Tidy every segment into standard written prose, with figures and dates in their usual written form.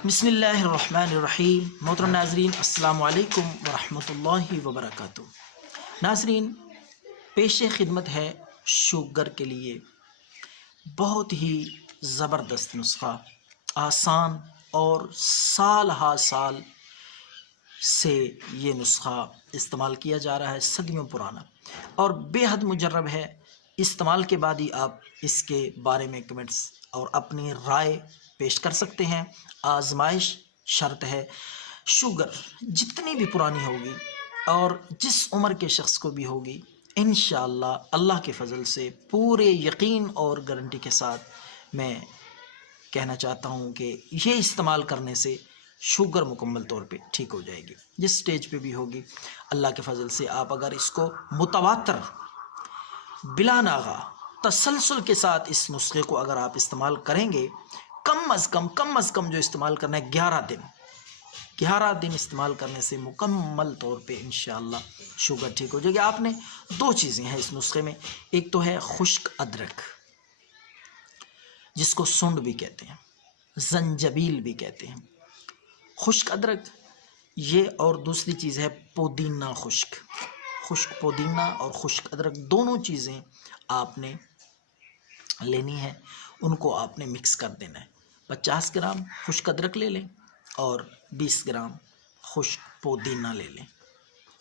बिस्मिल्लाहिर्रहमानिर्रहीम। मोहतरम नाज़रीन, अस्सलाम वालेकुम वरहमतुल्लाहि वबरकातुहू। नाज़रीन, पेश खिदमत है शुगर के लिए बहुत ही ज़बरदस्त नुस्खा, आसान और साल हा साल से ये नुस्खा इस्तेमाल किया जा रहा है, सदियों पुराना और बेहद मुजर्रब है। इस्तेमाल के बाद ही आप इसके बारे में कमेंट्स और अपनी राय पेश कर सकते हैं। आजमाइश शर्त है, शुगर जितनी भी पुरानी होगी और जिस उम्र के शख्स को भी होगी, इंशाअल्लाह अल्लाह के फ़ज़ल से पूरे यकीन और गारंटी के साथ मैं कहना चाहता हूँ कि ये इस्तेमाल करने से शुगर मुकम्मल तौर पे ठीक हो जाएगी। जिस स्टेज पे भी होगी, अल्लाह के फ़ज़ल से आप अगर इसको मुतवातर बिला नागा तसलसल के साथ इस नुस्खे को अगर आप इस्तेमाल करेंगे, कम अज़ कम जो इस्तेमाल करना है 11 दिन इस्तेमाल करने से मुकम्मल तौर पे इंशाअल्लाह शुगर ठीक हो जाएगी। आपने दो चीज़ें हैं इस नुस्खे में, एक तो है खुश्क अदरक जिसको सुंड भी कहते हैं, जंजबील भी कहते हैं, खुश्क अदरक ये, और दूसरी चीज़ है पुदीना खुश्क पुदीना और खुश्क अदरक, दोनों चीज़ें आपने लेनी है, उनको आपने मिक्स कर देना है। 50 ग्राम खुश्क अदरक ले लें और 20 ग्राम खुश्क पुदीना ले लें।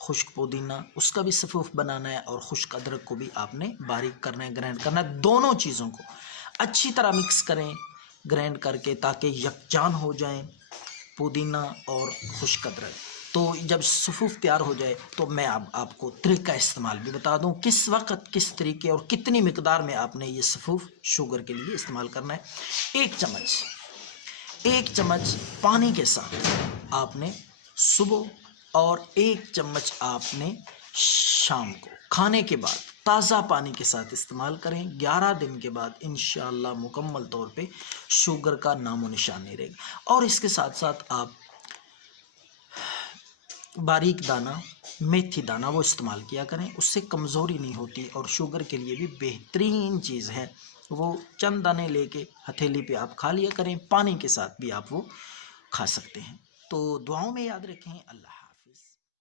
खुश्क पुदीना उसका भी सफ़ूफ बनाना है और खुश्क अदरक को भी आपने बारीक करना है, ग्राइंड करना है। दोनों चीज़ों को अच्छी तरह मिक्स करें ग्राइंड करके, ताकि यकजान हो जाएं पुदीना और खुश्क अदरक। तो जब सफ़ूफ तैयार हो जाए तो मैं अब आपको तरीका इस्तेमाल भी बता दूं, किस वक्त किस तरीके और कितनी मिकदार में आपने ये सफ़ूफ शुगर के लिए इस्तेमाल करना है। एक चम्मच पानी के साथ आपने सुबह और 1 चम्मच आपने शाम को खाने के बाद ताज़ा पानी के साथ इस्तेमाल करें। 11 दिन के बाद इंशाअल्लाह मुकम्मल तौर पे शुगर का नामो निशान नहीं रहेगा। और इसके साथ साथ आप बारीक दाना मेथी दाना वो इस्तेमाल किया करें, उससे कमज़ोरी नहीं होती और शुगर के लिए भी बेहतरीन चीज़ है। वो चंद दाने लेके हथेली पे आप खा लिया करें, पानी के साथ भी आप वो खा सकते हैं। तो दुआओं में याद रखें। अल्लाह।